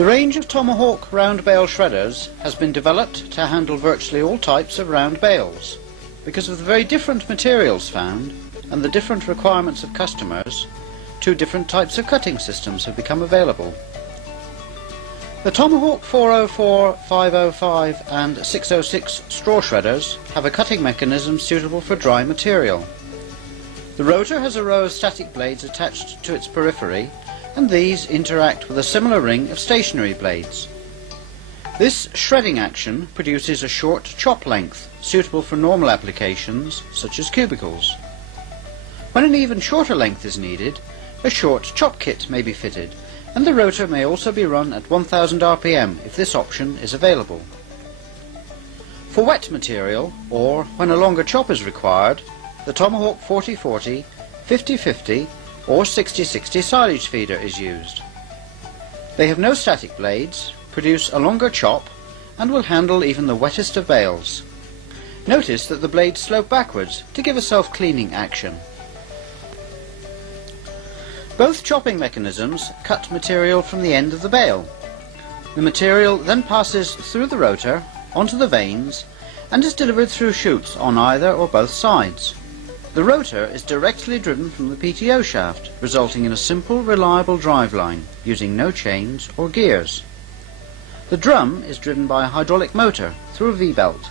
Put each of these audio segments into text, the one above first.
The range of Tomahawk round bale shredders has been developed to handle virtually all types of round bales. Because of the very different materials found and the different requirements of customers, two different types of cutting systems have become available. The Tomahawk 404, 505 and 606 straw shredders have a cutting mechanism suitable for dry material. The rotor has a row of static blades attached to its periphery, and these interact with a similar ring of stationary blades. This shredding action produces a short chop length suitable for normal applications such as cubicles. When an even shorter length is needed, a short chop kit may be fitted, and the rotor may also be run at 1000 RPM if this option is available. For wet material, or when a longer chop is required, the Tomahawk 4040, 5050 or 6060 silage feeder is used. They have no static blades, produce a longer chop, and will handle even the wettest of bales. Notice that the blades slope backwards to give a self-cleaning action. Both chopping mechanisms cut material from the end of the bale. The material then passes through the rotor onto the vanes and is delivered through chutes on either or both sides. The rotor is directly driven from the PTO shaft, resulting in a simple, reliable driveline using no chains or gears. The drum is driven by a hydraulic motor through a V-belt.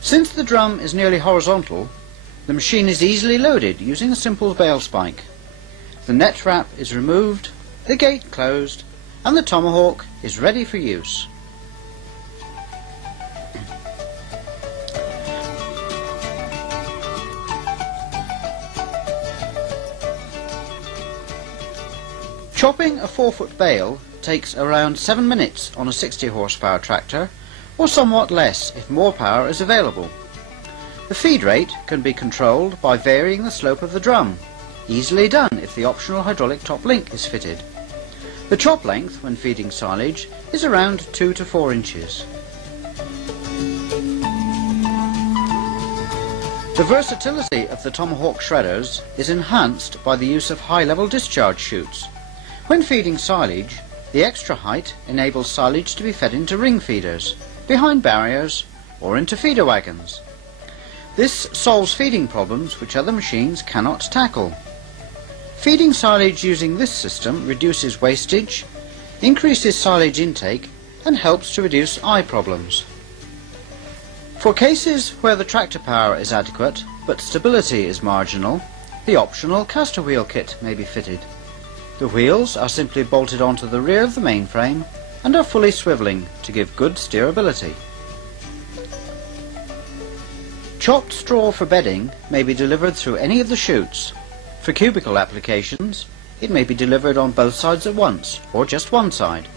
Since the drum is nearly horizontal, the machine is easily loaded using a simple bale spike. The net wrap is removed, the gate closed, and the Tomahawk is ready for use. Chopping a 4-foot bale takes around 7 minutes on a 60 horsepower tractor, or somewhat less if more power is available. The feed rate can be controlled by varying the slope of the drum, easily done if the optional hydraulic top link is fitted. The chop length when feeding silage is around 2 to 4 inches. The versatility of the Tomahawk shredders is enhanced by the use of high-level discharge chutes. When feeding silage, the extra height enables silage to be fed into ring feeders, behind barriers, or into feeder wagons. This solves feeding problems which other machines cannot tackle. Feeding silage using this system reduces wastage, increases silage intake, and helps to reduce eye problems. For cases where the tractor power is adequate, but stability is marginal, the optional caster wheel kit may be fitted. The wheels are simply bolted onto the rear of the mainframe and are fully swivelling to give good steerability. Chopped straw for bedding may be delivered through any of the chutes. For cubicle applications, it may be delivered on both sides at once, or just one side.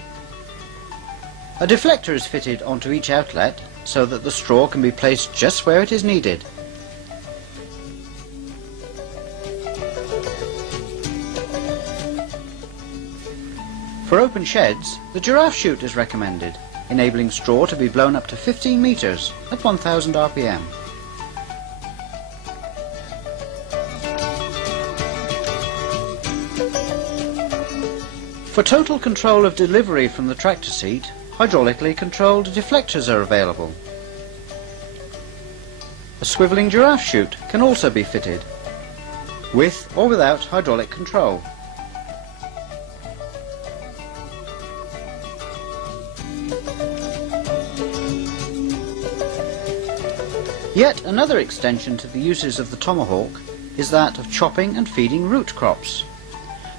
A deflector is fitted onto each outlet so that the straw can be placed just where it is needed. For open sheds, the giraffe chute is recommended, enabling straw to be blown up to 15 meters at 1000 RPM. For total control of delivery from the tractor seat, hydraulically controlled deflectors are available. A swivelling giraffe chute can also be fitted, with or without hydraulic control. Yet another extension to the uses of the Tomahawk is that of chopping and feeding root crops.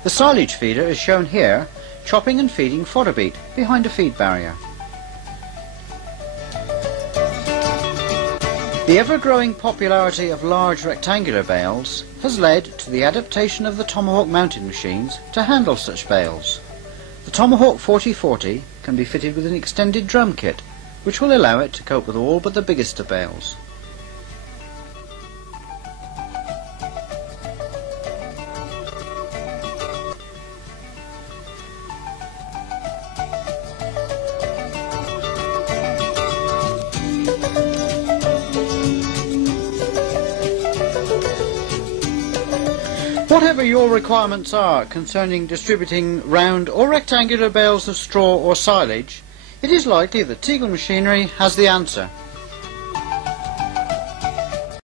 The silage feeder is shown here, chopping and feeding fodder beet behind a feed barrier. The ever-growing popularity of large rectangular bales has led to the adaptation of the Tomahawk mounted machines to handle such bales. The Tomahawk 4040 can be fitted with an extended drum kit, which will allow it to cope with all but the biggest of bales. Whatever your requirements are concerning distributing round or rectangular bales of straw or silage, it is likely that Teagle machinery has the answer.